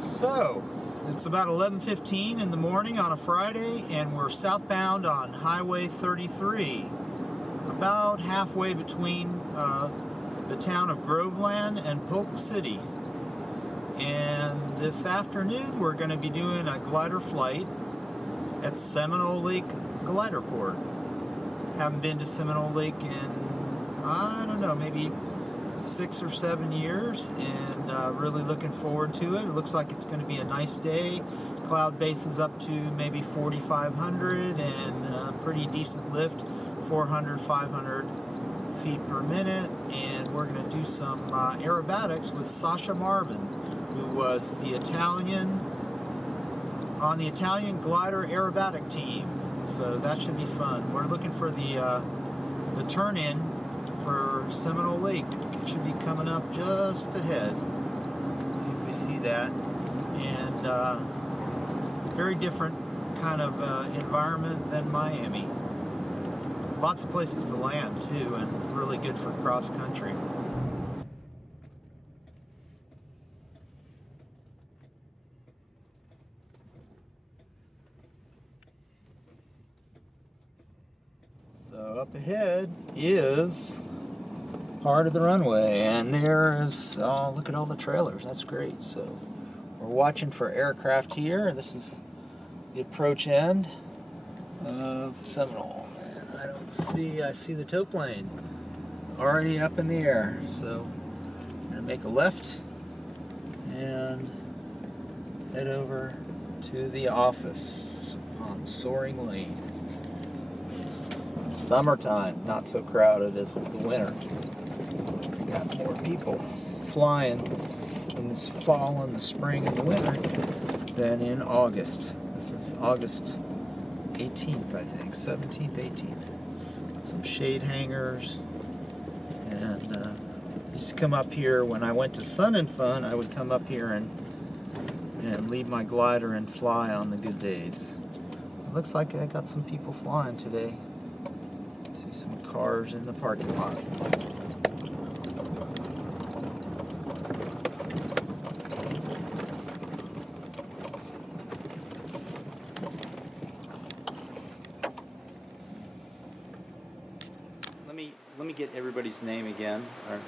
So, it's about 11:15 in the morning on a Friday, and we're southbound on Highway 33, about halfway between the town of Groveland and Polk City. And this afternoon we're going to be doing a glider flight at Seminole Lake Gliderport. Haven't been to Seminole Lake in, I don't know, maybe 6 or 7 years, and really looking forward to it. It looks like it's going to be a nice day. Cloud base is up to maybe 4,500 and pretty decent lift, 400, 500 feet per minute. And we're going to do some aerobatics with Sasha Marvin, who was the Italian Glider Aerobatic Team. So that should be fun. We're looking for the turn-in for Seminole Lake. It should be coming up just ahead. See if we see that. And very different kind of environment than Miami. Lots of places to land too, and really good for cross country. So up ahead is part of the runway, and there's, oh, look at all the trailers. That's great. So we're watching for aircraft here. This is the approach end of Seminole. And I see the tow plane already up in the air. So I'm gonna make a left and head over to the office on Soaring Lane. Summertime, not so crowded as the winter. Got more people flying in this fall and the spring and the winter than in August. This is August 18th, I think, 17th, 18th. Got some shade hangers, and used to come up here when I went to Sun and Fun. I would come up here and leave my glider and fly on the good days. It looks like I got some people flying today. See some cars in the parking lot. Let me get everybody's name again, or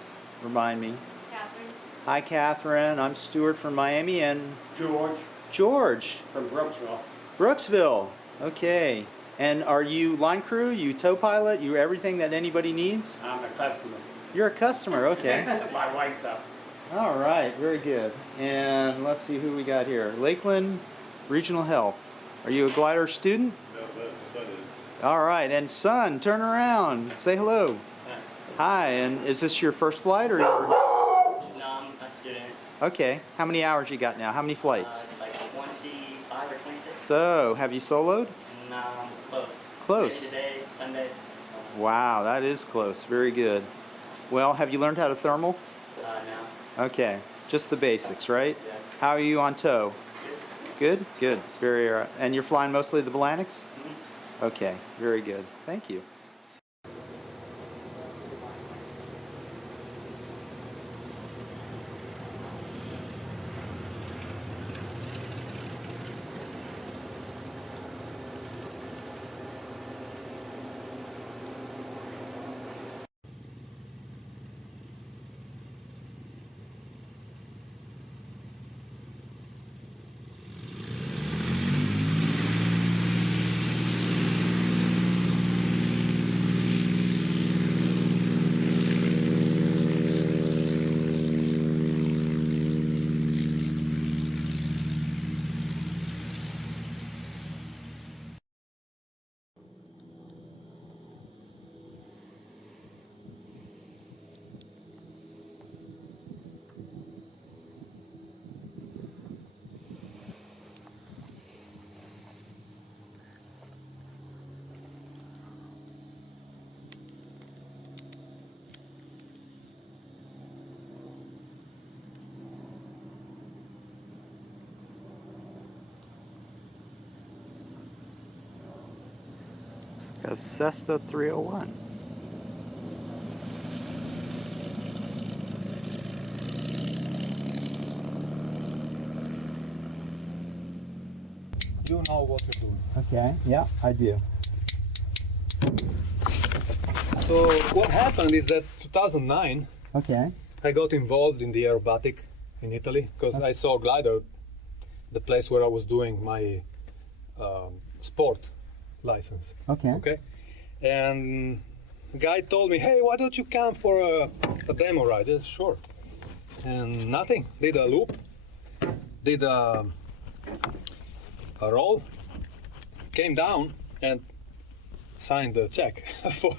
remind me. Catherine. Hi, Catherine. I'm Stuart from Miami, and George From Brooksville. Brooksville. Okay. And are you line crew, you tow pilot, you everything that anybody needs? I'm a customer. You're a customer, okay. My wife's up. All right, very good. And let's see who we got here. Lakeland Regional Health. Are you a glider student? No, my son is. All right, and son, turn around, say hello. Hi, and is this your first flight or? No, I'm a student. Okay, how many hours you got now? How many flights? Like 25 or 26. So, have you soloed? No, close. Close. Maybe today, Sunday. Wow, that is close. Very good. Well, have you learned how to thermal? No. Okay, just the basics, right? Yeah. How are you on tow? Good? Good. Very. And you're flying mostly the Blaniks? Mm-hmm. Okay, very good. Thank you. A Cessna 301. you know what you're doing. Okay, yeah, I do. So what happened is that 2009, Okay, I got involved in the aerobatic in Italy because I saw glider, the place where I was doing my sport license. okay. Okay, and the guy told me, "Hey, why don't you come for a demo ride?" I said, "Sure." And nothing. Did a loop, did a roll, came down, and signed the check for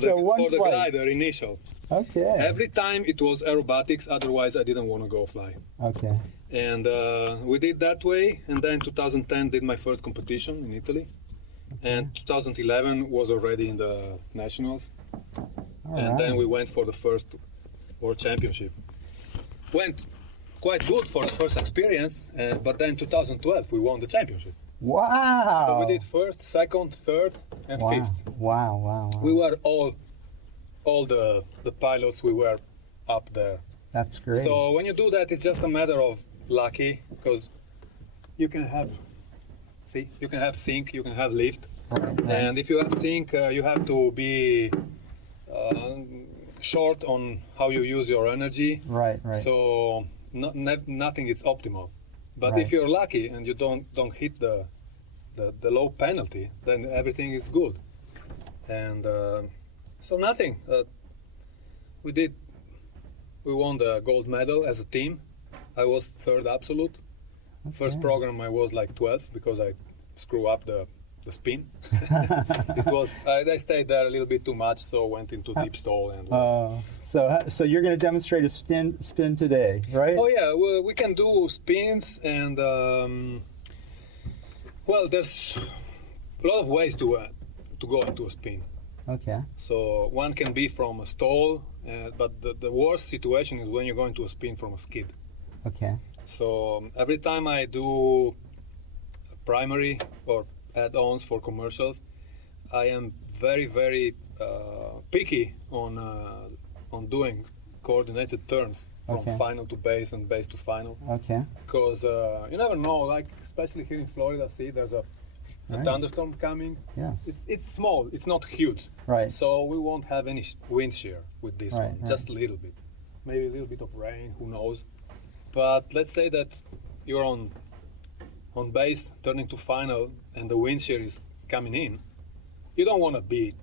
So one the flight. glider initial. Okay. Every time it was aerobatics, otherwise I didn't want to go fly. Okay. And we did that way, and then 2010 did my first competition in Italy, and 2011 was already in the nationals, and then we went for the first world championship. Went quite good for the first experience, but then 2012 we won the championship. Wow. So we did first, second, third, and Wow. fifth. Wow. Wow. Wow. We were all the pilots. We were up there. That's great. So when you do that, it's just a matter of lucky, because you can have sync, you can have lift, Right. and if you have sync, you have to be short on how you use your energy. Right. Right. So nothing is optimal. But Right. if you're lucky and you don't hit the low penalty, then everything is good. And so nothing. We won the gold medal as a team. I was third absolute. First program I was like 12 because I screw up the spin. I stayed there a little bit too much, so went into deep stall and. So you're going to demonstrate a spin today, right? Oh yeah, well, we can do spins, and well, there's a lot of ways to go into a spin. Okay. So one can be from a stall, but the worst situation is when you're going to a spin from a skid. Okay. So every time I do a primary or add-ons for commercials, I am very, very picky on doing coordinated turns from Okay. final to base and base to final. Okay. Because you never know, like especially here in Florida, see, there's a Right. thunderstorm coming. Yes. It's small, it's not huge. Right. So we won't have any wind shear with this Right, one, right. just a little bit. Maybe a little bit of rain, who knows. But let's say that you're on base, turning to final, and the wind shear is coming in. You don't want to be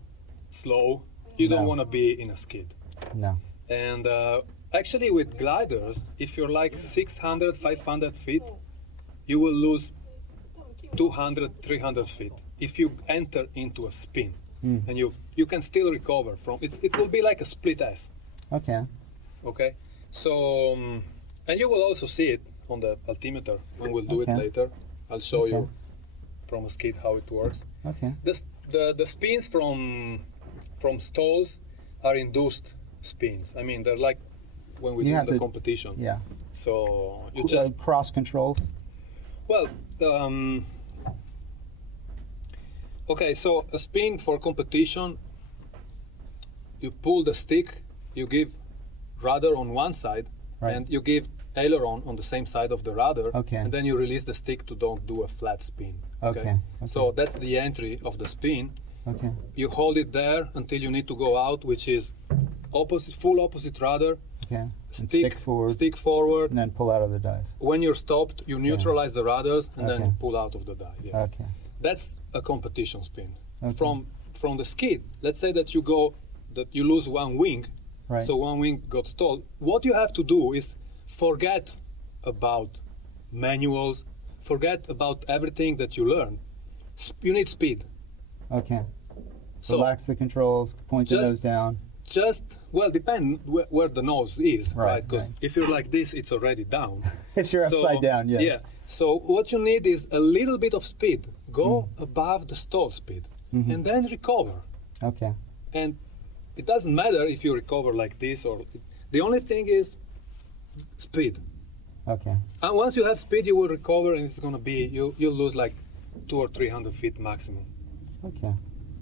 slow. You don't No. want to be in a skid. No. And actually with gliders, if you're like 600, 500 feet, you will lose 200, 300 feet if you enter into a spin. And you can still recover from it. It will be like a split S. Okay. Okay, so and you will also see it on the altimeter when we'll do it Okay. later. I'll show you Okay. from a skid how it works. Okay. The spins from stalls are induced spins. I mean, they're like when we You do have the to- competition. Yeah. So you just cross controls. well. Okay, so a spin for competition, you pull the stick, you give rudder on one side, Right. and you give aileron on the same side of the rudder, Okay. and then you release the stick to don't do a flat spin. Okay. So that's the entry of the spin. Okay. You hold it there until you need to go out, which is full opposite rudder, Okay. And stick stick forward, and and then pull out of the dive. when you're stopped, you neutralize the rudders and then Okay. you pull out of the dive. Yes. Okay. That's a competition spin. Okay. From the skid, let's say that you lose one wing, Right. so one wing got stalled. What you have to do is forget about manuals, forget about everything that you learned. You need speed. Okay. So Relax the controls. Point the just- nose down. depend where the nose is, Right, right? Because right. if you're like this, it's already down. If you're So, upside down, yes. Yeah. So what you need is a little bit of speed. Go above the stall speed, and then recover. Okay. And it doesn't matter if you recover like this or. The only thing is speed. Okay. And once you have speed, you will recover, and it's gonna be you'll lose like 200 or 300 feet maximum. Okay.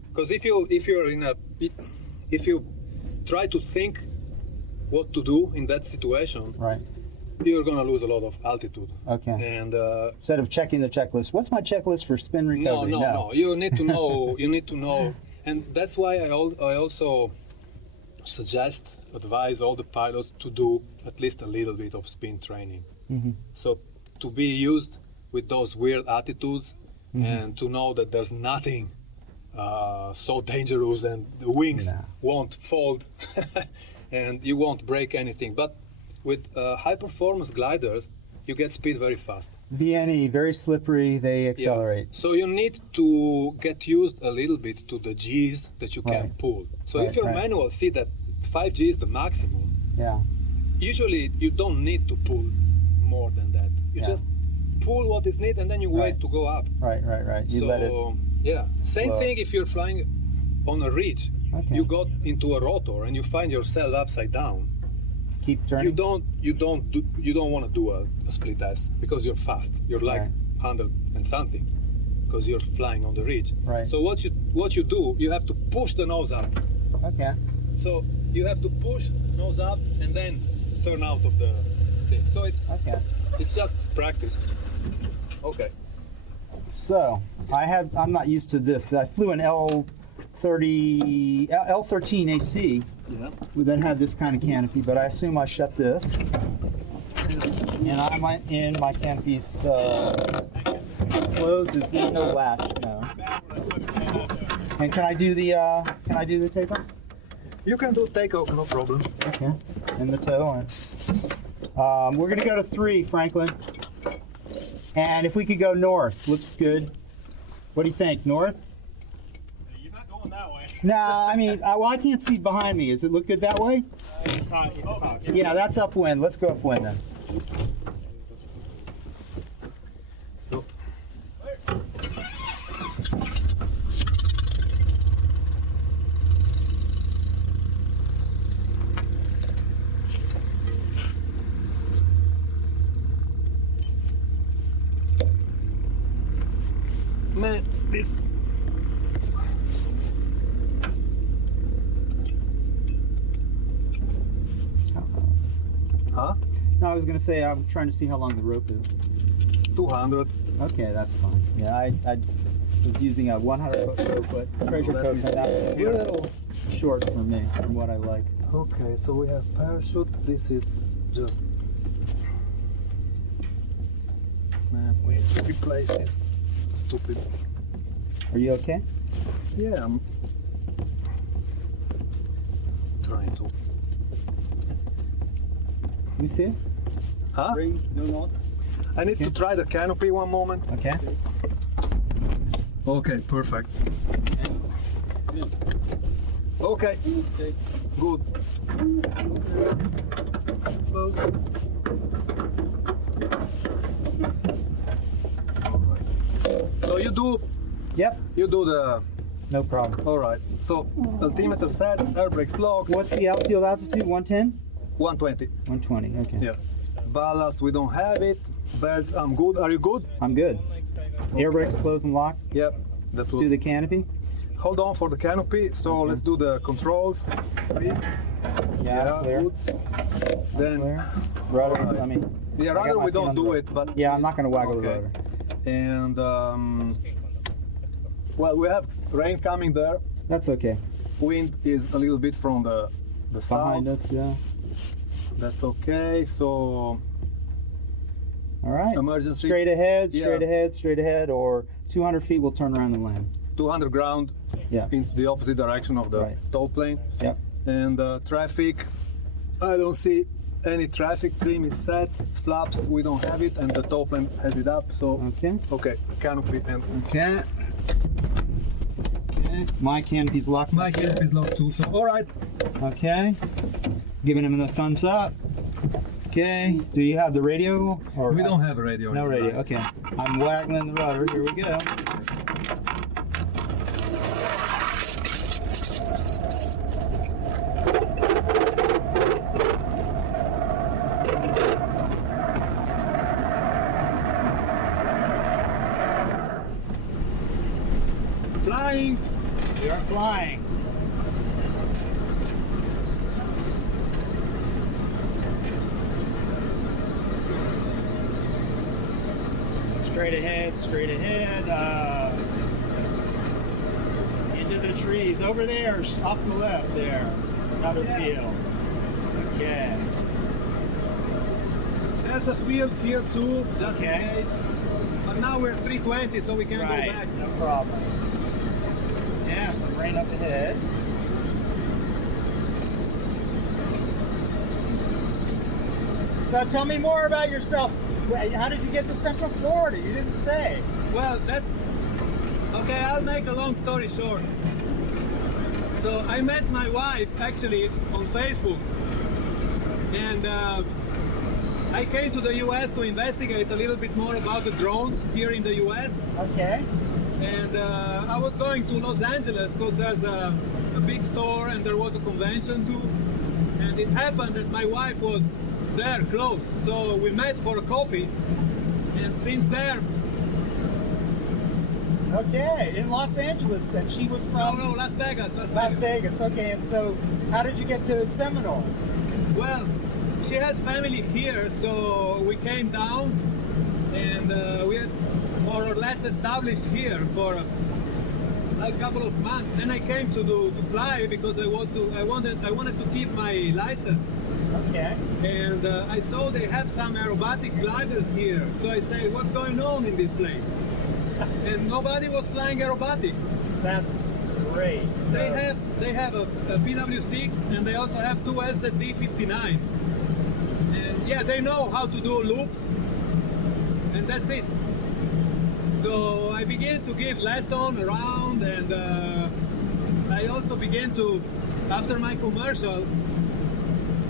Because if you try to think what to do in that situation, Right. you're gonna lose a lot of altitude. Okay. And Instead of checking the checklist, what's my checklist for spin recovery? no. You need to know. You need to know, and that's why I also advise all the pilots to do at least a little bit of spin training. Mm-hmm. So to be used with those weird attitudes and to know that there's nothing so dangerous and the wings won't fold and you won't break anything. But with high performance gliders, you get speed very fast. VNE, very slippery, they accelerate. Yeah. So you need to get used a little bit to the G's that you can pull. So if your manual see that 5 G is the maximum, usually you don't need to pull more than that. You just pull what is needed and then you wait to go up. Right. You let it. Yeah. Same thing if you're flying on a ridge. Okay. You got into a rotor and you find yourself upside down. Keep turning. You don't want to do a split test because you're fast. You're like 100 and something because you're flying on the ridge. Right. So what you do, you have to push the nose up. Okay. So you have to push nose up and then turn out of the thing. So it's just practice. Okay. So I'm not used to this. I flew an L13 AC. Yeah. We then had this kind of canopy, but I assume I shut this. And I went in, my canopy's closed. There's no latch, no. And can I do the takeoff? You can do takeoff, no problem. Okay. In the toe. We're gonna go to 3, Franklin. And if we could go north, looks good. What do you think? North? You're not going that way. No, I mean, I can't see behind me. Does it look good that way? It's hot. Yeah, that's upwind. Let's go upwind then. So. Man, this. Huh? No, I was gonna say I'm trying to see how long the rope is. 200. Okay, that's fine. Yeah, I was using a 100 foot treasure coast, and that's a little short for me, from what I like. Okay, so we have parachute. This is just. Man, we have to replace this. Stupid. Are you okay? Yeah, I'm trying to. You see it? Huh? No, not. I need to try the canopy one moment. Okay. Okay, perfect. Okay. Good. So you do. Yep. You do the. No problem. All right. So altimeter set, air brakes locked. What's the outfield altitude? 110? 120. 120. Okay. Yeah. Ballast, we don't have it. Belts, I'm good. Are you good? I'm good. Air brakes closed and locked. Yep. That's Let's do the canopy. Hold on for the canopy. So let's do the controls. Speed. Yeah, clear. Good. Then Clear. Rudder. I mean. yeah, I got rudder my we feet on don't the do rudder. it, but Yeah, I'm not going to waggle the rudder. And well, we have rain coming there. That's okay. Wind is a little bit from the Behind south. us, yeah. That's okay. So All right. emergency Straight ahead, Yeah. straight ahead, straight ahead, or 200 feet, we'll turn around and land. 200 ground Yeah. in the opposite direction of the Right. tow plane. Yep. And traffic, I don't see any traffic. Trim is set. Flaps, we don't have it, and the tow plane has it up. So Okay. okay, canopy and Okay. Okay. My canopy's locked. my canopy is locked too. So all right. Okay. Giving him the thumbs up. Okay. Do you have the radio? Or We don't have a radio. No radio. Okay. I'm waggling the rudder. Here we go. Flying. We are flying. Straight ahead, straight ahead. Into the trees. Over there, off the left there. Another field. Okay. There's a field here too, just in Okay. case. But now we're 320, so we can't Right, go back. no problem. Yeah, some rain up ahead. So tell me more about yourself. How did you get to Central Florida? You didn't say. Well, that's okay. I'll make a long story short. So I met my wife actually on Facebook, and I came to the U.S. to investigate a little bit more about the drones here in the U.S. Okay. And I was going to Los Angeles because there's a big store and there was a convention too. And it happened that my wife was there close, so we met for a coffee. And since there, Okay, in Los Angeles then. She was from no, Las Vegas, Las Vegas. Okay, and so how did you get to Seminole? Well, she has family here, so we came down and we had more or less established here for a couple of months. Then I came to fly because I wanted to keep my license. Okay. And I saw they have some aerobatic gliders here. So I say, what's going on in this place? And nobody was flying aerobatic. That's great. They have a PW6 and they also have two SZD59. And yeah, they know how to do loops, and that's it. So I began to give lessons around, and I also began to, after my commercial,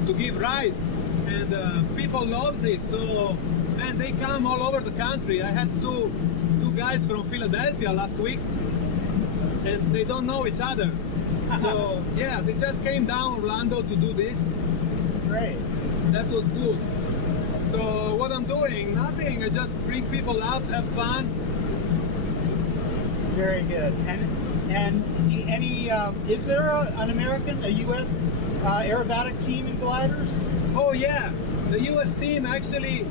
to give rides, and people loves it. So, man, they come all over the country. I had two guys from Philadelphia last week, and they don't know each other. So yeah, they just came down Orlando to do this. Great. That was good. So what I'm doing, nothing. I just bring people out, have fun. Very good. And is there an American, a U.S. Aerobatic team in gliders? Oh yeah, the U.S. team actually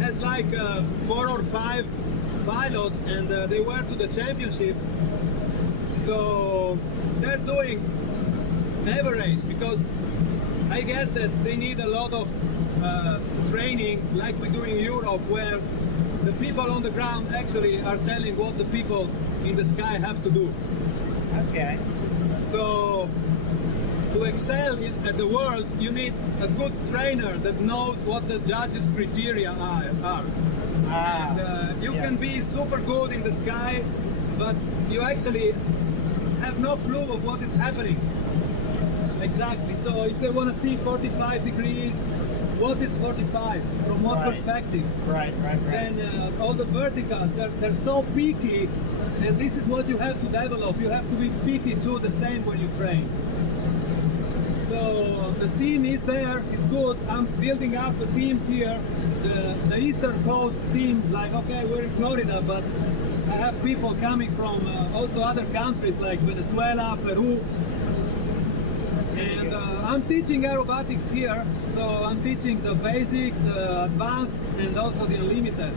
has like 4 or 5 pilots, and they were to the championship. So they're doing average because I guess that they need a lot of training like we do in Europe, where the people on the ground actually are telling what the people in the sky have to do. Okay. So to excel at the world, you need a good trainer that knows what the judges' criteria are. And you can be super good in the sky, but you actually have no clue of what is happening. Exactly. So if they want to see 45 degrees, what is 45? From what Right. perspective? Right. Then all the verticals, they're so peaky, and this is what you have to develop. You have to be peaky too, the same when you train. So the team is there, it's good. I'm building up a team here. The Eastern Coast team, like, okay, we're in Florida, but I have people coming from also other countries like Venezuela, Peru. And I'm teaching aerobatics here, so I'm teaching the basic, the advanced, and also the unlimited.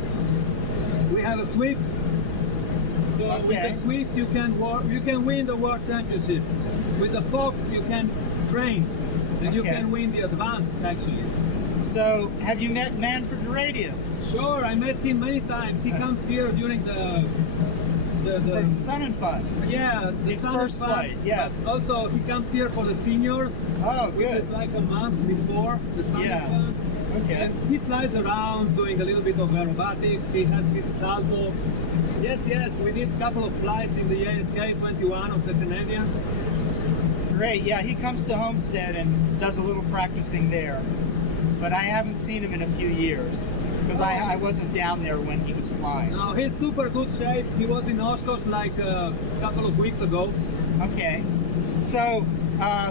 We have a Swift, so with Okay. the Swift you can win the World Championship. With the Fox you can train, and you Okay. can win the advanced actually. So have you met Manfred Radius Sure, I met him many times. He comes here during the from Sun and Fun? yeah, the His Sun first Fun. flight, yes. But also he comes here for the seniors, Oh, which good. is like a month before the Sun Yeah. Fun. Okay. And he flies around doing a little bit of aerobatics. He has his salto. Yes, we did a couple of flights in the ASK 21 of the Canadians. Great. Yeah, he comes to Homestead and does a little practicing there. But I haven't seen him in a few years because I wasn't down there when he was flying. Now he's super good shape. He was in Oshkosh like a couple of weeks ago. Okay. So,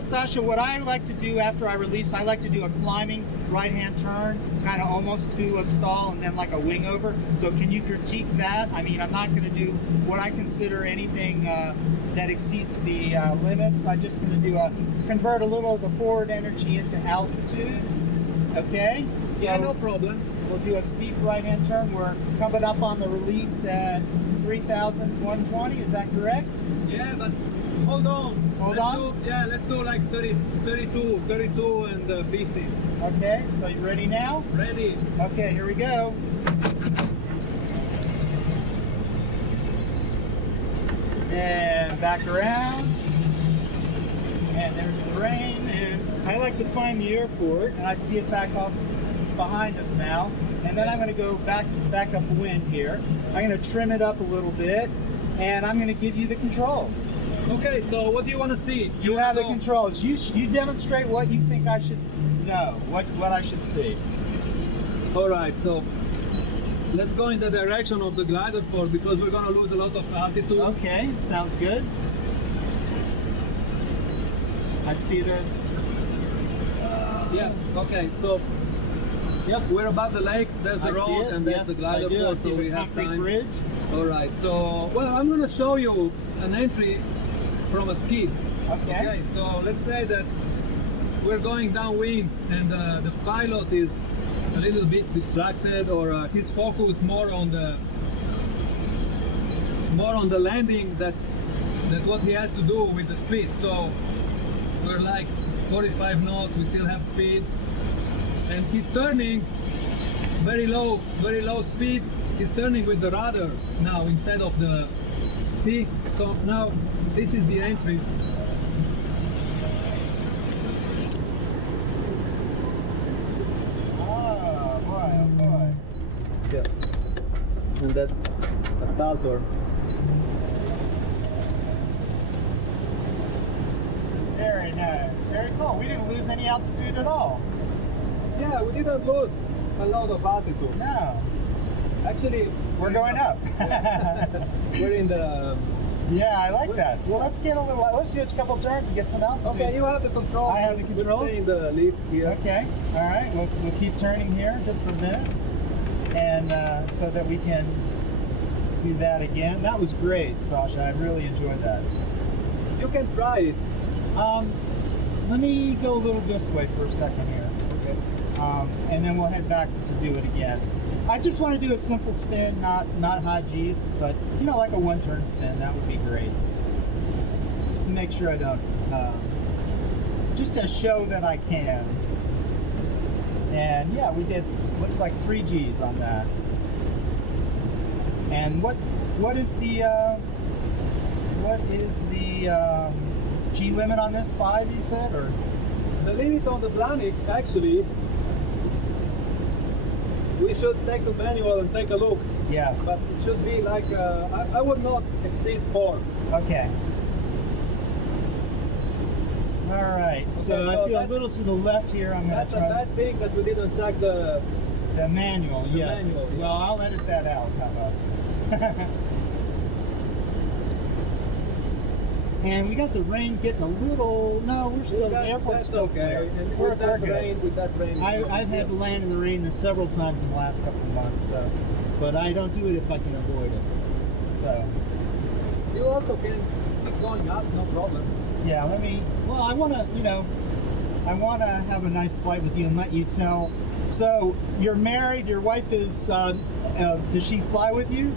Sasha, what I like to do after I release, I like to do a climbing right-hand turn, kind of almost to a stall and then like a wing over. So can you critique that? I mean, I'm not going to do what I consider anything that exceeds the limits. I'm just going to convert a little of the forward energy into altitude. Okay? So Yeah, no problem. We'll do a steep right-hand turn. We're coming up on the release at 3,120. Is that correct? Yeah, but hold on. Hold Let's on? Let's do like 32 and 50. Okay, so you ready now? Ready? Okay, here we go. And back around. And there's the rain. And I like to find the airport, and I see it back off behind us now. And then I'm going to go back upwind here. I'm going to trim it up a little bit, and I'm going to give you the controls. Okay, so what do you want to see? You have the controls. You demonstrate what you think I should know, what I should see. All right, so let's go in the direction of the glider port because we're going to lose a lot of altitude. Okay, sounds good. I see the. Yeah, okay, so yep, we're above the lakes, there's the I see road, it. and there's Yes, the glider I do. I port, see so the we have concrete time. bridge. All right, so, well, I'm going to show you an entry from a skid. Okay. So let's say that we're going downwind and the pilot is a little bit distracted, or he's focused more on the landing that what he has to do with the speed. So we're like 45 knots, we still have speed, and he's turning very low speed. He's turning with the rudder now instead of the see. So now this is the entry. Oh boy. Yeah, and that's a starter. Very nice. Very cool. We didn't lose any altitude at all. Yeah, we didn't lose a lot of altitude. No. Actually, We're going up. we're in the. Yeah, I like that. Well, let's do a couple turns and get some altitude. Okay, you have the controls. I have the We'll controls? stay in the lift here. Okay. All right. We'll keep turning here just for a minute, and so that we can do that again. That was great, Sasha. I really enjoyed that. You can try it. Let me go a little this way for a second here. Okay. And then we'll head back to do it again. I just want to do a simple spin, not high G's, but you know, like a one-turn spin. That would be great. Just to make sure I don't, just to show that I can. And yeah, we did. Looks like 3 G's on that. And what is the G limit on this? 5, you said, or? The limits on the Blanik, actually, we should take the manual and take a look. Yes. But it should be like, I would not exceed 4. Okay. All right. So Okay, I so feel a little to the left here. I'm going That's to a try bad thing that we didn't check the. the manual. Yes. manual, yeah. Well, I'll edit that out. How about? And we got the rain getting a little. No, we're still. The airport's That's still okay. clear. And We're with that good. rain, I've had to land in the rain several times in the last couple of months, so, but I don't do it if I can avoid it. So, You also can keep going up, no problem. yeah, well, I want to, I want to have a nice flight with you and let you tell. So, you're married, your wife is, does she fly with you?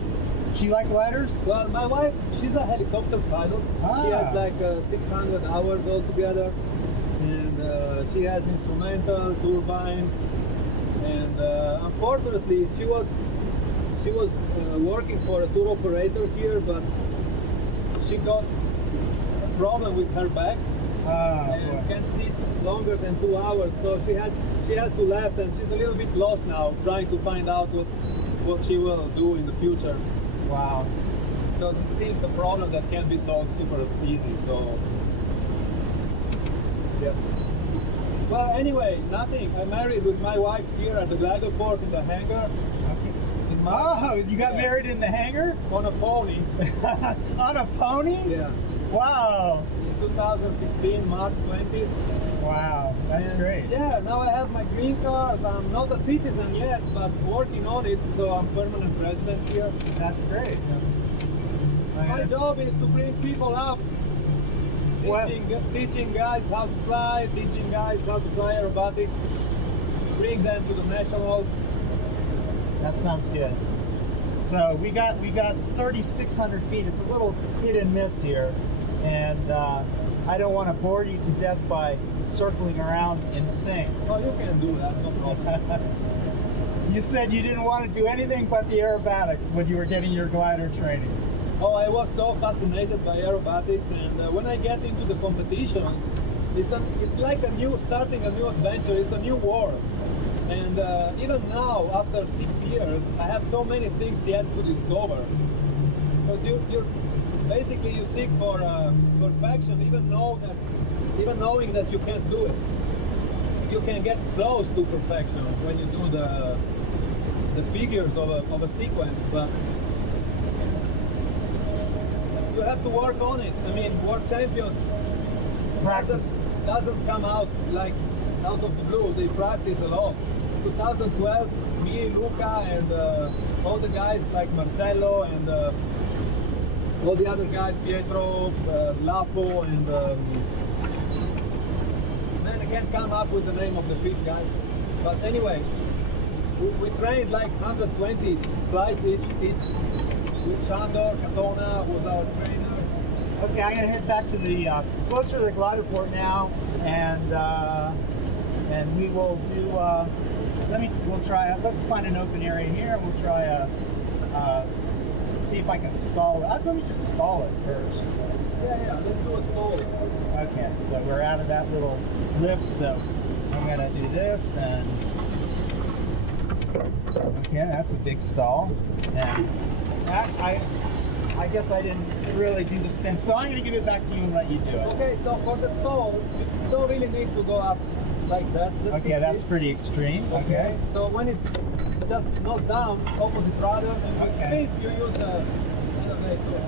She like gliders? Well, my wife, she's a helicopter pilot. She has like 600 hours altogether, and she has instrumental, turbine, and unfortunately, she was working for a tour operator here, but she got a problem with her back and can't sit longer than 2 hours. So she has to leave, and she's a little bit lost now, trying to find out what she will do in the future. Wow. Because it seems a problem that can be solved super easy. So, yeah. Well, anyway, nothing. I'm married with my wife here at the Gliderport in the hangar. Okay. In Oh, you got married in the hangar? on a pony. On a pony? Yeah. Wow. In 2016, March 20th. Wow, that's And, great. Yeah, now I have my green card. I'm not a citizen yet, but working on it, so I'm permanent resident here. That's great. My job is to bring people up, What? teaching guys how to fly, teaching guys how to fly aerobatics, bring them to the nationals. That sounds good. So we got 3,600 feet. It's a little hit and miss here, and I don't want to bore you to death by circling around in sync. Oh, you can do that, no problem. You said you didn't want to do anything but the aerobatics when you were getting your glider training. Oh, I was so fascinated by aerobatics, and when I get into the competitions, it's like starting a new adventure. It's a new world. And even now, after 6 years, I have so many things yet to discover. Because you're basically you seek for perfection, even knowing that you can't do it. You can get close to perfection when you do the figures of a sequence, but you have to work on it. I mean, world champions Practice. doesn't come out like out of the blue. They practice a lot. 2012, me, Luca, and all the guys like Marcello and all the other guys, Pietro, Lapo, and then I can't come up with the name of the fifth guy. But anyway, we trained like 120 flights each. With Sandor, Katona was our trainer. Okay, I'm gonna head back to the closer to the Gliderport now, and we will do. We'll try. Let's find an open area here. We'll try see if I can stall it. Let me just stall it first. Yeah, let's do a stall. Okay, so we're out of that little lift, so I'm gonna do this, and okay, that's a big stall, and that, I guess I didn't really do the spin, so I'm gonna give it back to you and let you do it. Okay, so for the stall, you don't really need to go up like that. Just Okay, that's pretty extreme. Okay. So when it just goes down, opposite rudder, and with Okay. speed, you use the elevator.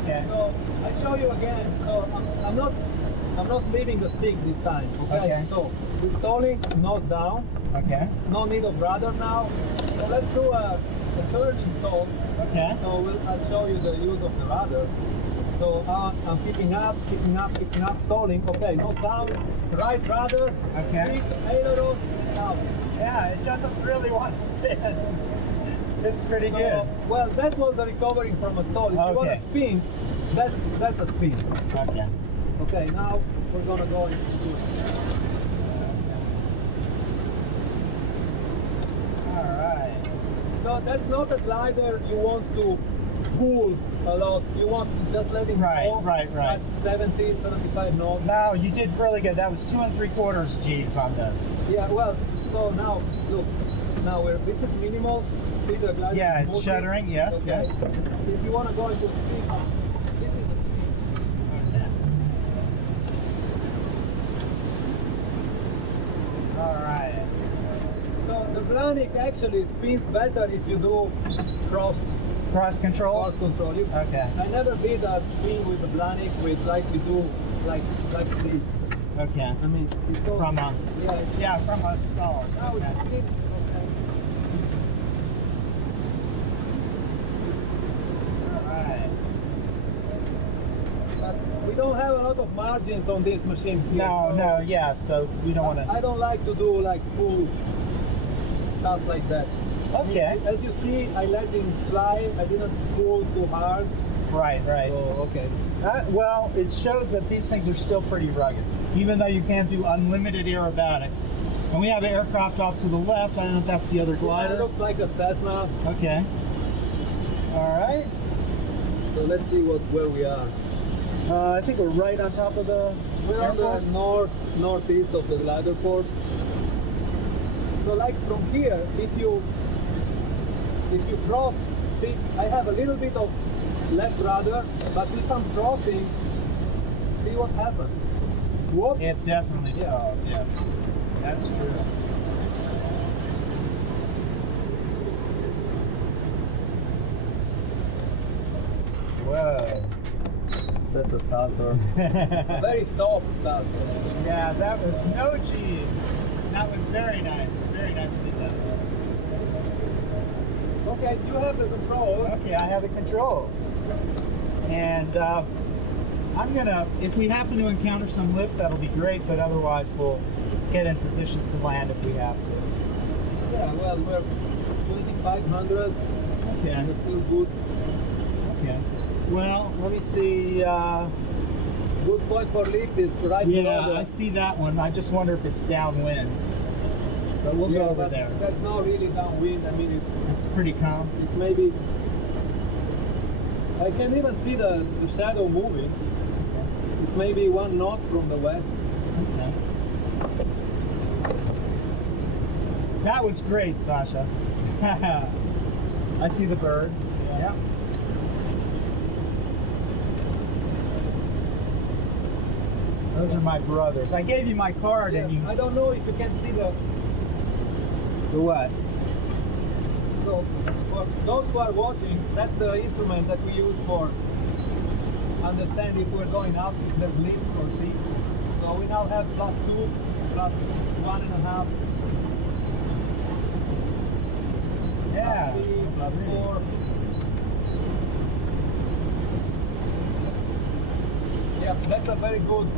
Okay. So I show you again. So I'm not leaving the stick this time. Okay. So we're stalling, nose down. Okay. No need of rudder now. So let's do a turning stall. Okay. So I'll show you the use of the rudder. So I'm picking up, stalling. Okay, nose down, right rudder. Okay. Stick, aileron, and out. Yeah, it doesn't really want to spin. It's pretty good. So, well, that was a recovering from a stall. If you want Okay. to spin, that's a spin. Okay. Okay, now we're gonna go into it. All right. So that's not a glider you want to pull a lot. You want to just let it Right, go. right. That's 70, 75 knots. No, you did really good. That was 2 3/4 Gs on this. Yeah, well, so now, look. Now this is minimal. See the glider? Yeah, it's moving? shuddering. Yes. Okay. Yeah. If you want to go into speed, this is the speed. All right. So the Blanik actually spins better if you do cross Cross controls. control. Okay. I never did a spin with the Blanik with like we do like this. Okay. I mean, it's so, From a yeah, from a stall. now Okay. it's spin. All right. But we don't have a lot of margins on this machine here. No, so no, yeah. So we don't want to. I don't like to do like full stuff like that. Okay. As you see, I let him fly. I didn't pull too hard. Right. Right. So okay. Well, it shows that these things are still pretty rugged, even though you can't do unlimited aerobatics. And we have an aircraft off to the left. I don't know if that's the other It glider. looks like a Cessna. Okay. All right. So let's see where we are. I think we're right on top of the We're on the airport. northeast of the Gliderport. So like from here, if you cross, see, I have a little bit of left rudder, but if I'm crossing, see what happens. Whoop. It definitely stalls. Yes, that's true. Whoa. That's a starter. A very soft starter. Yeah, that was no G's. That was very nice. Very nicely done. Okay, you have the control. Okay, I have the controls. And I'm gonna, if we happen to encounter some lift, that'll be great, but otherwise we'll get in position to land if we have to. Yeah, well, we're 25 500. Okay. It's still good. Okay. Well, let me see. Good point for lift is right below Yeah, the, I see that one. I just wonder if it's downwind. But we'll go over but there. That's not really downwind. I mean, It's pretty calm. it's maybe. I can even see the shadow moving. It's maybe 1 knot from the west. Okay. That was great, Sasha. I see the bird. Yeah. Those are my brothers. I gave you my card Yeah, and you... I don't know if you can see the. The what? So, for those who are watching, that's the instrument that we use for understand if we're going up, if there's lift or seat. So we now have +2, +1.5, Yeah. +3, that's great. +4. Yeah, that's a very good.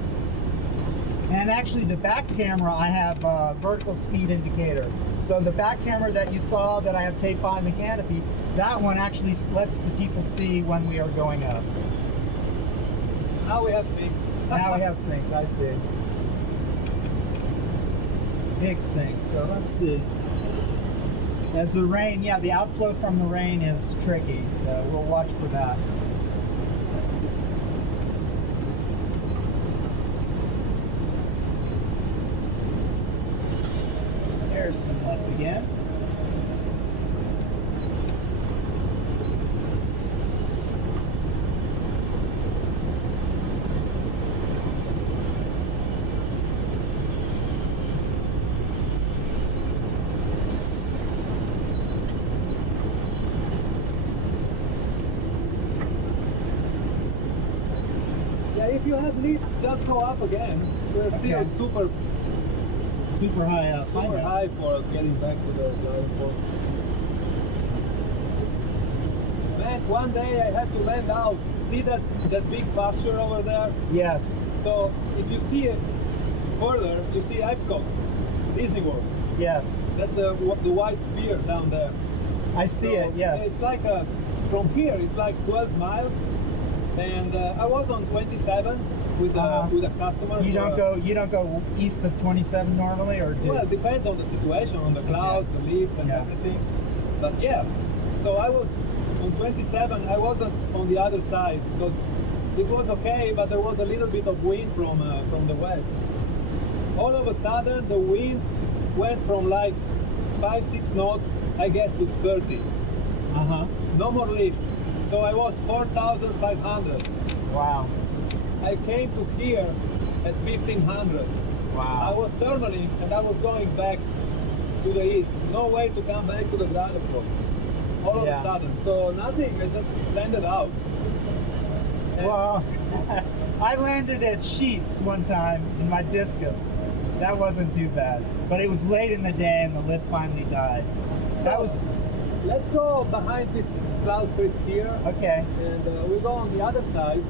And actually the back camera, I have a vertical speed indicator. So the back camera that you saw that I have taped on the canopy, that one actually lets the people see when we are going up. Now we have sync. Now we have sync, I see. Big sync, so let's see. As the rain, yeah, the outflow from the rain is tricky, so we'll watch for that. There's some left again. Yeah, if you have lift, just go up again. We're still Okay. Super high up. I super know. high for getting back to the airport. Man, one day I had to land out. See that big pasture over there? Yes, So if you see it further, you see Epcot, Disney World. yes. That's the white sphere down there. I see So it, yes. It's like from here, it's like 12 miles. And I was on 27 with a customer. You for don't go east of 27 normally, or do? Well, it depends on the situation, on the clouds, the lift, and Yeah. everything. But yeah, so I was on 27. I wasn't on the other side because it was okay, but there was a little bit of wind from the west. All of a sudden, the wind went from like 5-6 knots, I guess, to 30. Uh-huh. No more lift. So I was 4,500. Wow. I came to here at 1,500. I Wow. was turning and I was going back to the east. No way to come back to the Gliderport. All of Yeah. a sudden. So nothing, I just landed out. And Well, I landed at Sheets one time in my discus. That wasn't too bad. But it was late in the day and the lift finally died. That was, let's go behind this cloud strip here okay. and we go on the other side.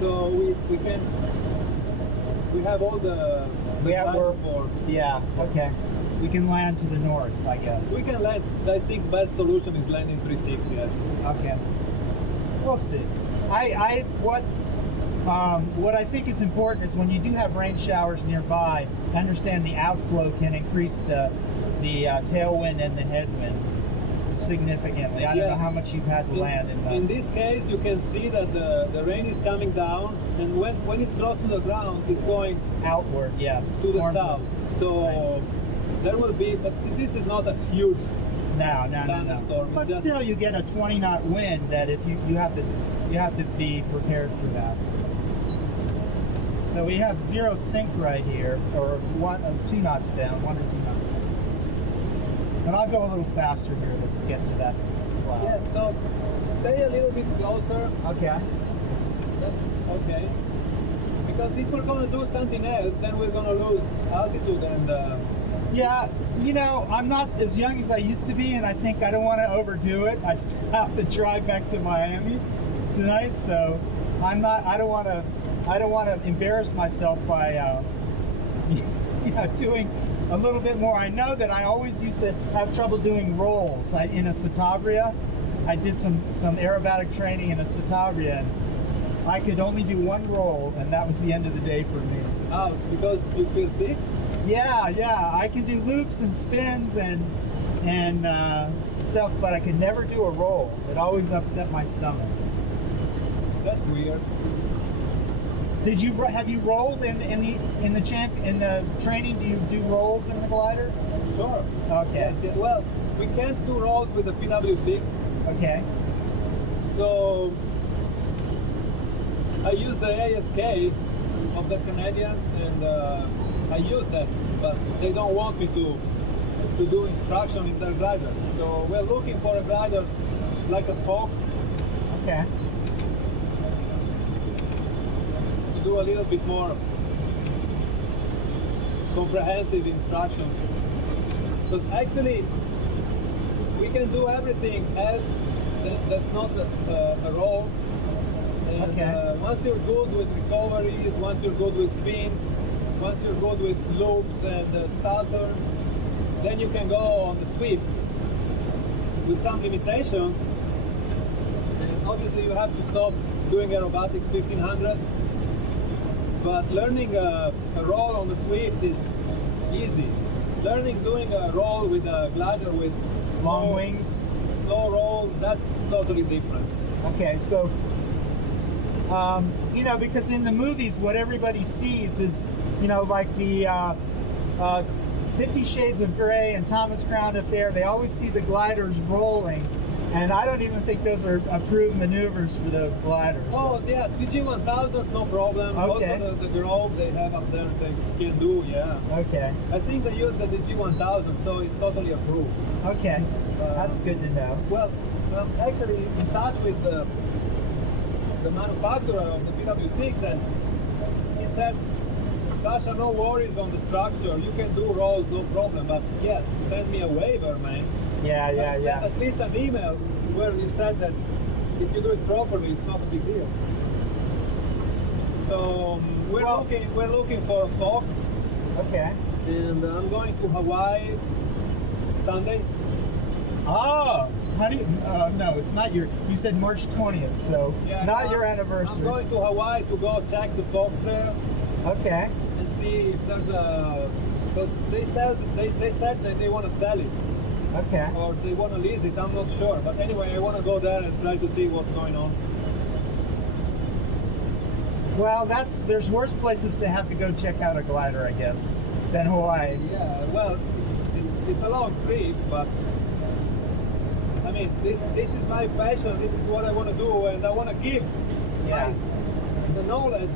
So we have all the We have work. Gliderport. Yeah, okay. We can land to the north, I guess. We can land. I think best solution is landing 360. Yes. Okay. We'll see. What I think is important is when you do have rain showers nearby, understand the outflow can increase the tailwind and the headwind significantly. I don't know how much you've had to land In this case, you can see that the rain is coming down, and when it's close to the ground, it's going outward, yes. to the Forms south. of- So Right. there will be, but this is not a huge. No. Thunderstorm, But it's just- still, you get a 20 knot wind. That if you have to be prepared for that. So we have zero sync right here, or 2 knots down, 1 or 2 knots down. But I'll go a little faster here to get to that cloud. Yeah. So stay a little bit closer. Okay. That's okay. Because if we're gonna do something else, then we're gonna lose altitude and. Yeah, I'm not as young as I used to be, and I think I don't want to overdo it. I still have to drive back to Miami tonight, so I don't want to embarrass myself by doing a little bit more. I know that I always used to have trouble doing rolls. In a Cittadria, I did some aerobatic training in a Cittadria, and I could only do one roll, and that was the end of the day for me. Ouch, because you feel sick? Yeah. I can do loops and spins and stuff, but I could never do a roll. It always upset my stomach. That's weird. Have you rolled in the training? Do you do rolls in the glider? Sure. Okay. Yes. Well, we can't do rolls with the PW6. Okay. So I use the ASK of the Canadians, and I use that, but they don't want me to do instruction in their glider. So we're looking for a glider like a Fox Okay. to do a little bit more comprehensive instruction. Because actually, we can do everything else that's not a roll. And Okay. once you're good with recoveries, once you're good with spins, once you're good with loops and starters, then you can go on the sweep with some limitations. And obviously you have to stop doing aerobatics 1500. But learning a roll on the Swift is easy. Doing a roll with a glider with Long wings. slow roll, that's totally different. Okay, so because in the movies, what everybody sees is, like the 50 Shades of Grey and Thomas Crown Affair. They always see the gliders rolling, and I don't even think those are approved maneuvers for those gliders. Oh yeah, TG1000, no problem. Okay. Also the Grove they have up there, they can do, yeah. Okay. I think they use the TG1000, so it's totally approved. Okay. That's good to know. Well, I'm actually in touch with the manufacturer of the PW6, and he said, Sasha, no worries on the structure. You can do rolls, no problem. But yeah, send me a waiver, man. Yeah. At least an email where you said that if you do it properly, it's not a big deal. So we're looking for a Fox, Okay. and I'm going to Hawaii Sunday. Oh, honey, no, it's not you said March 20th, so Yeah, not your I'm anniversary. going to Hawaii to go check the Fox there Okay. and see if there's a. But they said that they want to sell it Okay. or they want to lease it. I'm not sure, but anyway, I want to go there and try to see what's going on. Well, there's worse places to have to go check out a glider, I guess, than Hawaii. Yeah, well, it's a long trip, but I mean, this is my passion. This is what I want to do, and I want to give the knowledge,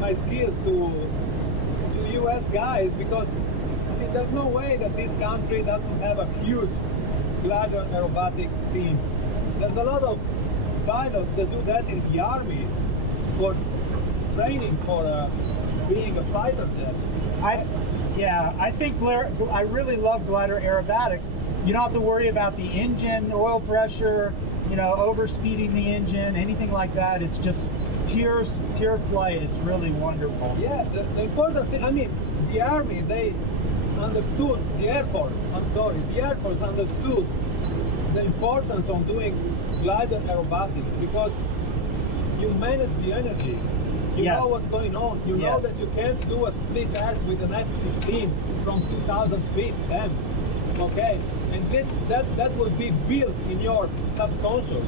my skills to U.S. guys, because I mean, there's no way that this country doesn't have a huge glider aerobatic team. There's a lot of pilots that do that in the army for training for being a fighter jet. I think I really love glider aerobatics. You don't have to worry about the engine, oil pressure, overspeeding the engine, anything like that. It's just pure flight. It's really wonderful. Yeah, the important thing, I mean, the Army, they understood, the Air Force understood the importance of doing glider aerobatics, because you manage the energy. You Yes. know what's going on. You know Yes. that you can't do a split S with an F-16 from 2,000 feet then. Okay? And that will be built in your subconscious.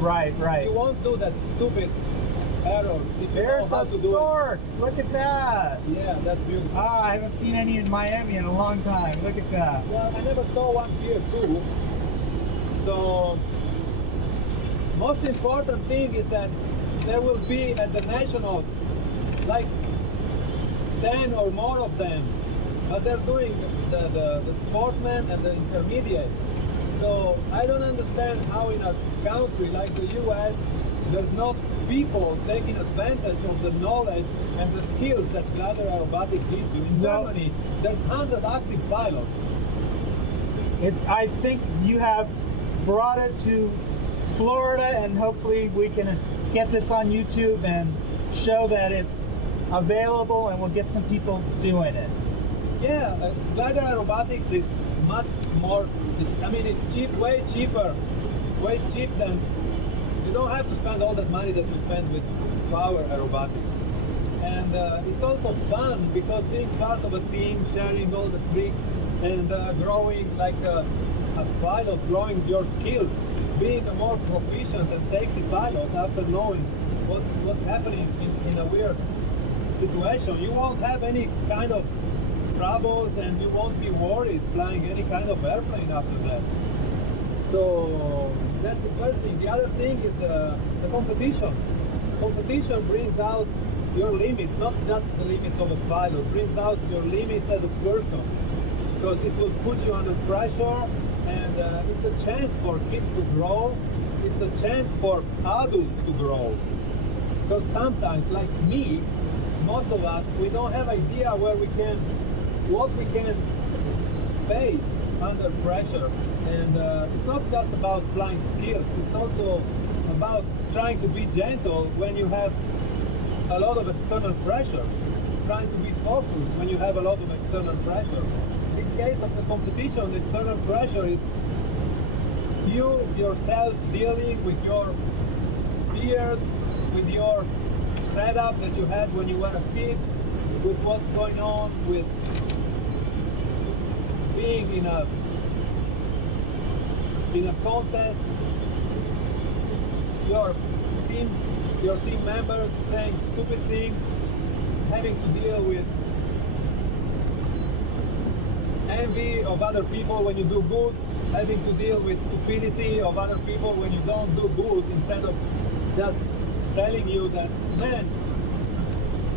Right. You won't do that stupid error. If you There's know how a to do it. stork. Look at that. Yeah, that's beautiful. I haven't seen any in Miami in a long time. Look at that. Well, I never saw one here too. So, most important thing is that there will be at the nationals like 10 or more of them, but they're doing the sportsman and the intermediate. So I don't understand how in a country like the US there's not people taking advantage of the knowledge and the skills that glider aerobatic gives you. In Well- Germany, there's 100 active pilots. I think you have brought it to Florida, and hopefully we can get this on YouTube and show that it's available, and we'll get some people doing it. Yeah, glider aerobatics is much more. It's cheap, way cheap than. You don't have to spend all that money that you spend with power aerobatics. And it's also fun because being part of a team, sharing all the tricks, and growing like a pilot, growing your skills, being a more proficient and safety pilot after knowing what's happening in a weird situation. You won't have any kind of troubles and you won't be worried flying any kind of airplane after that. So that's the first thing. The other thing is the competition. Competition brings out your limits, not just the limits of a pilot, brings out your limits as a person, because it will put you under pressure, and it's a chance for kids to grow, it's a chance for adults to grow. Because sometimes, like me, most of us, we don't have idea what we can face under pressure. And it's not just about flying skills, it's also about trying to be gentle when you have a lot of external pressure, trying to be focused when you have a lot of external pressure. In this case of the competition, the external pressure is you yourself dealing with your fears, with your setup that you had when you were a kid, with what's going on, with being in a contest, your team members saying stupid things, having to deal with envy of other people when you do good, having to deal with stupidity of other people when you don't do good, instead of just telling you that, man,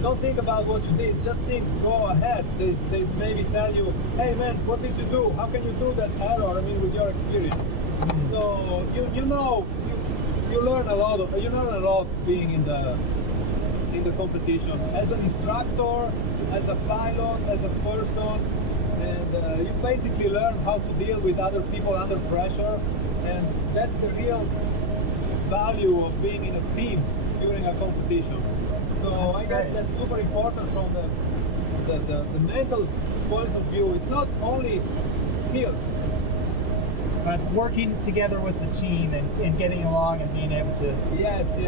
don't think about what you did, just think, go ahead. They maybe tell you, hey man, what did you do? How can you do that error? With your experience. So you learn a lot being in the competition as an instructor, as a pilot, as a person, and you basically learn how to deal with other people under pressure, and that's the real value of being in a team during a competition. So I guess that's super important from the mental point of view. It's not only skills, but working together with the team and getting along and being able to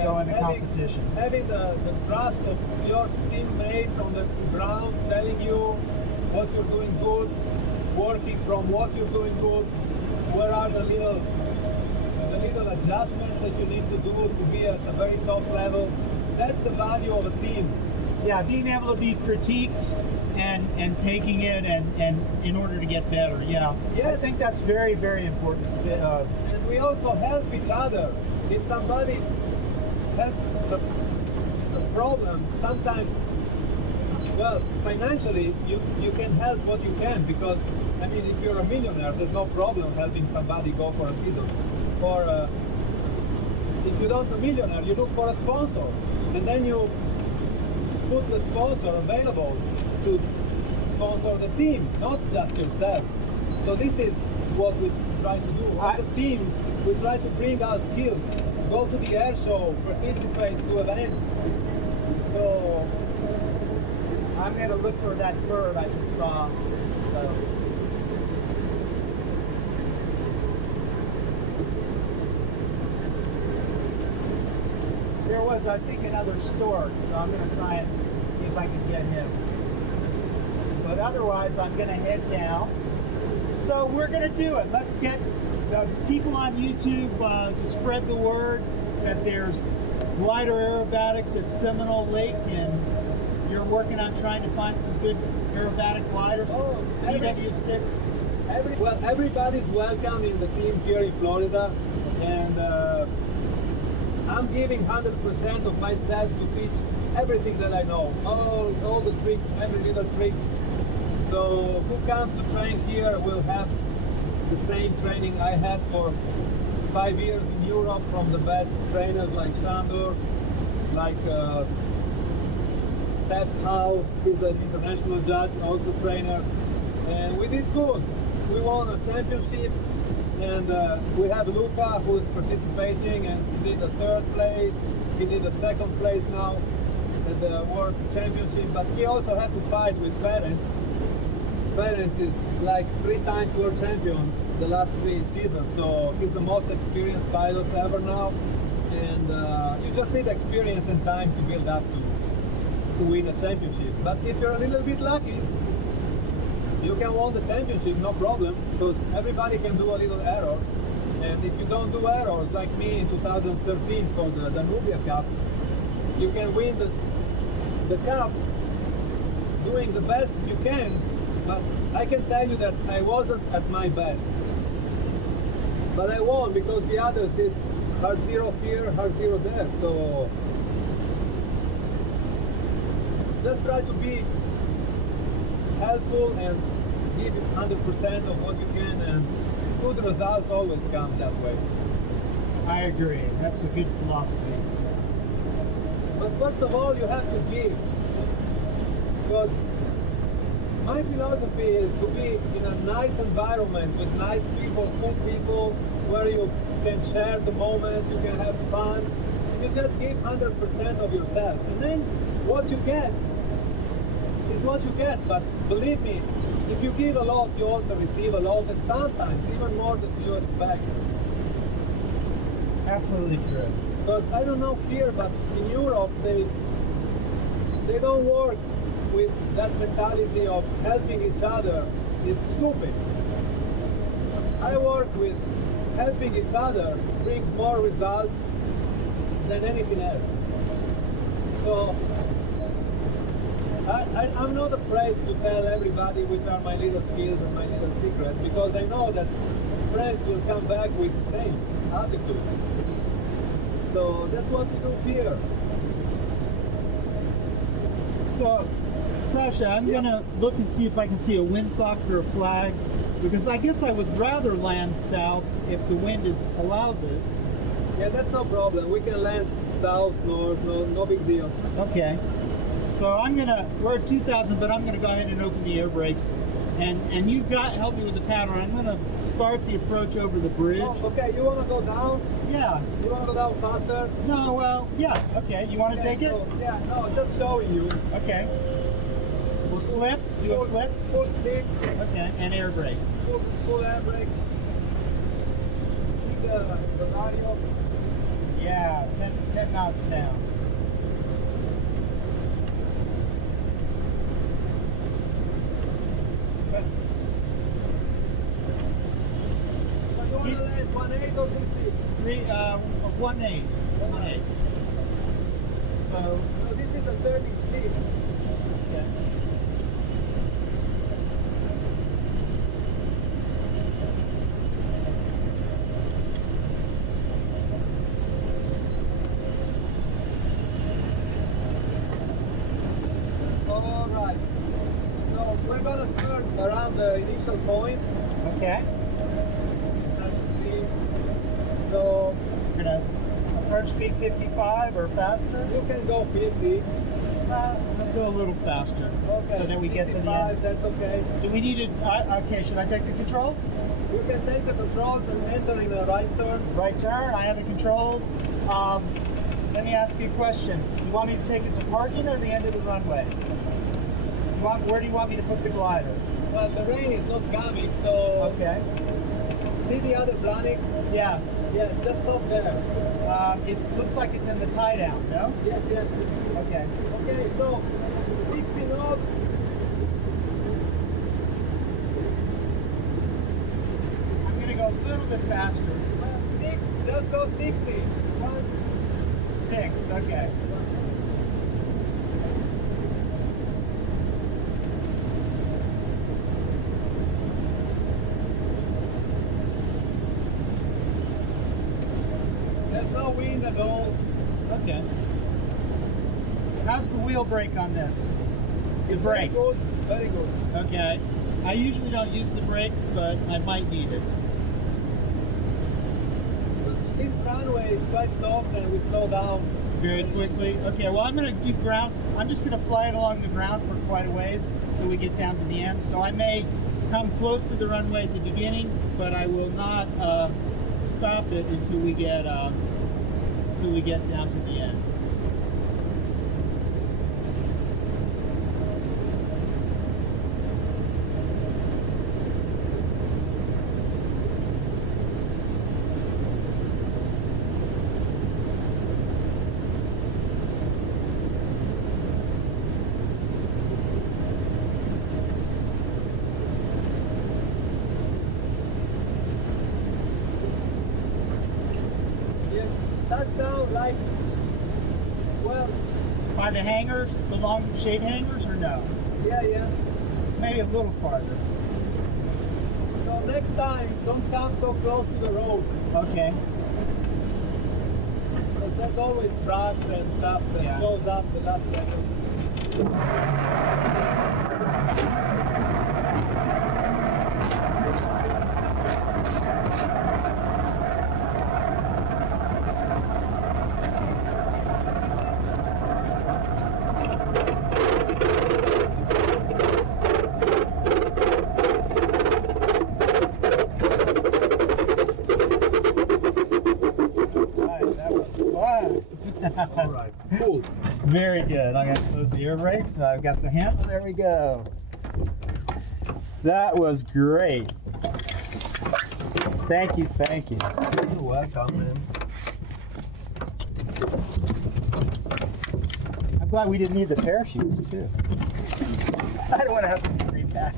go into competition. Having the trust of your teammates on the ground telling you what you're doing good, working from what you're doing good, where are the little adjustments that you need to do to be at a very top level. That's the value of a team. Yeah, being able to be critiqued and taking it and in order to get better. Yeah, I think that's very, very important. And we also help each other. If somebody has a problem, sometimes, well, financially, you can help what you can, because, if you're a millionaire, there's no problem helping somebody go for a season. Or if you're not a millionaire, you look for a sponsor, and then you put the sponsor available to sponsor the team, not just yourself. So this is what we try to do. As a team, we try to bring our skills, go to the air show, participate to events. So I'm going to look for that bird I just saw. So. There was, I think, another stork, so I'm going to try and see if I can get him. But otherwise, I'm going to head down. So we're going to do it. Let's get the people on YouTube to spread the word that there's glider aerobatics at Seminole Lake, and you're working on trying to find some good aerobatic gliders. PW6. Everybody's welcome in the team here in Florida, and I'm giving 100% of myself to teach everything that I know, all the tricks, every little trick. So who comes to train here will have the same training I had for 5 years in Europe from the best trainers like Sandor, like Steph Howe, he's an international judge, also trainer, and we did good. We won a championship, and we have Luca who is participating and did a 3rd place. He did a 2nd place now at the World Championship, but he also had to fight with parents Ferenc is like 3 times world champion the last 3 seasons, so he's the most experienced pilot ever now. And you just need experience and time to build up to win a championship. But if you're a little bit lucky, you can win the championship, no problem, because everybody can do a little error. And if you don't do errors, like me in 2013 for the Danubia Cup, you can win the cup doing the best you can. But I can tell you that I wasn't at my best. But I won because the others did hard zero here, hard zero there. So just try to be helpful and give 100% of what you can, and good results always come that way. I agree. That's a good philosophy. But first of all, you have to give. Because my philosophy is to be in a nice environment with nice people, cool people, where you can share the moment, you can have fun. You just give 100% of yourself. And then what you get is what you get. But believe me, if you give a lot, you also receive a lot, and sometimes even more than you expect. Absolutely true. Because I don't know here, but in Europe, they don't work with that mentality of helping each other. It's stupid. I work with helping each other brings more results than anything else. So I'm not afraid to tell everybody which are my little skills and my little secrets, because I know that friends will come back with the same attitude. So that's what we do here. So, Sasha, I'm gonna look and see if I can see a windsock or a flag, because I guess I would rather land south if the wind allows it. Yeah, that's no problem. We can land south, north, no big deal. Okay. So we're at 2,000, but I'm gonna go ahead and open the air brakes, and you've got help me with the pattern. I'm gonna start the approach over the bridge. Oh, okay, you wanna go down? Yeah. You wanna go down faster? No, well, yeah. Okay. You want to take it? So, yeah, no, just showing you. Okay. We'll slip. Do a slip. Full slip. Okay. And air brakes. Full air brake. See the radio? Yeah. 10 knots down. So you wanna land 1.8 or 2.6? 1.8. 1.8. So this is a 30 speed. okay. All right. So we're gonna turn around the initial point. Okay. So We're gonna approach speed 55 or faster. you can go 50. I'm gonna go a little faster, Okay. so that we get to the 55, end. that's okay. Do we need it? Okay. Should I take the controls? You can take the controls and enter in a right turn. Right turn. I have the controls. Let me ask you a question. Do you want me to take it to parking or the end of the runway? Where do you want me to put the glider? Well, the rain is not coming, so Okay. see the other Blanik? Yes. Yeah, just stop there. It looks like it's in the tie down. No. Yes, yes. Okay. Okay, so 60 knots. I'm gonna go a little bit faster. Just go 60. 6. Okay. There's no wind at all. Okay. How's the wheel brake on this? The brakes. Very good. Very good. Okay. I usually don't use the brakes, but I might need it. This runway is quite soft and we slow down. Very quickly. Okay, well I'm gonna do ground. I'm just gonna fly it along the ground for quite a ways till we get down to the end. So I may come close to the runway at the beginning, but I will not stop it until we get down to the end. touchdown like, well, By the hangars, the long shade hangars, or no? yeah. Maybe a little farther. So next time, don't come so close to the road. Okay. Because there's always trucks and stuff that Yeah. shows up the last second. Right, that was fun. All right, cool. Very good. I'm going to close the air brakes. I've got the handle. There we go. That was great. Thank you. You're welcome, man. I'm glad we didn't need the parachutes, too. I don't want to have to repack.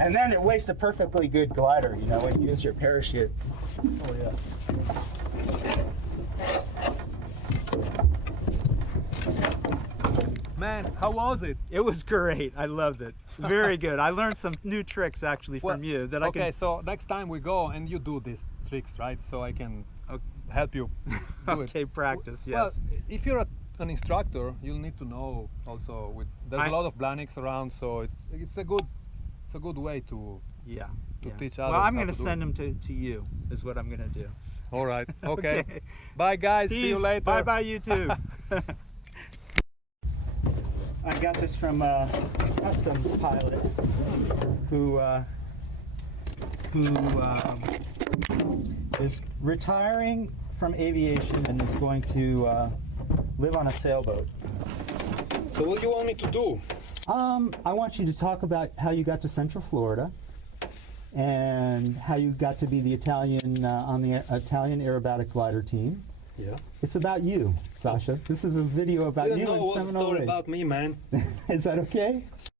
And then it wastes a perfectly good glider, you know, when you use your parachute. Oh yeah. Man, how was it? It was great. I loved it. Very good. I learned some new tricks actually from you that I Okay, can. so next time we go and you do these tricks, right? So I can help you do it. Okay, practice. Yes. Well, if you're an instructor, you'll need to know also. There's a lot of Blaniks around, so it's a good way to Yeah. teach Well, others I'm how going to to do send them to you. Is what I'm going to do. All right. Okay. Okay. Bye, guys. See you Peace. later. Bye bye, you too. I got this from a customs pilot who is retiring from aviation and is going to live on a sailboat. So what do you want me to do? I want you to talk about how you got to Central Florida and how you got to be the Italian on the Italian Aerobatic Glider Team. Yeah. It's about you, Sasha. This is a video about You you know in what's the Seminole story Lake. about me, man. Is that okay?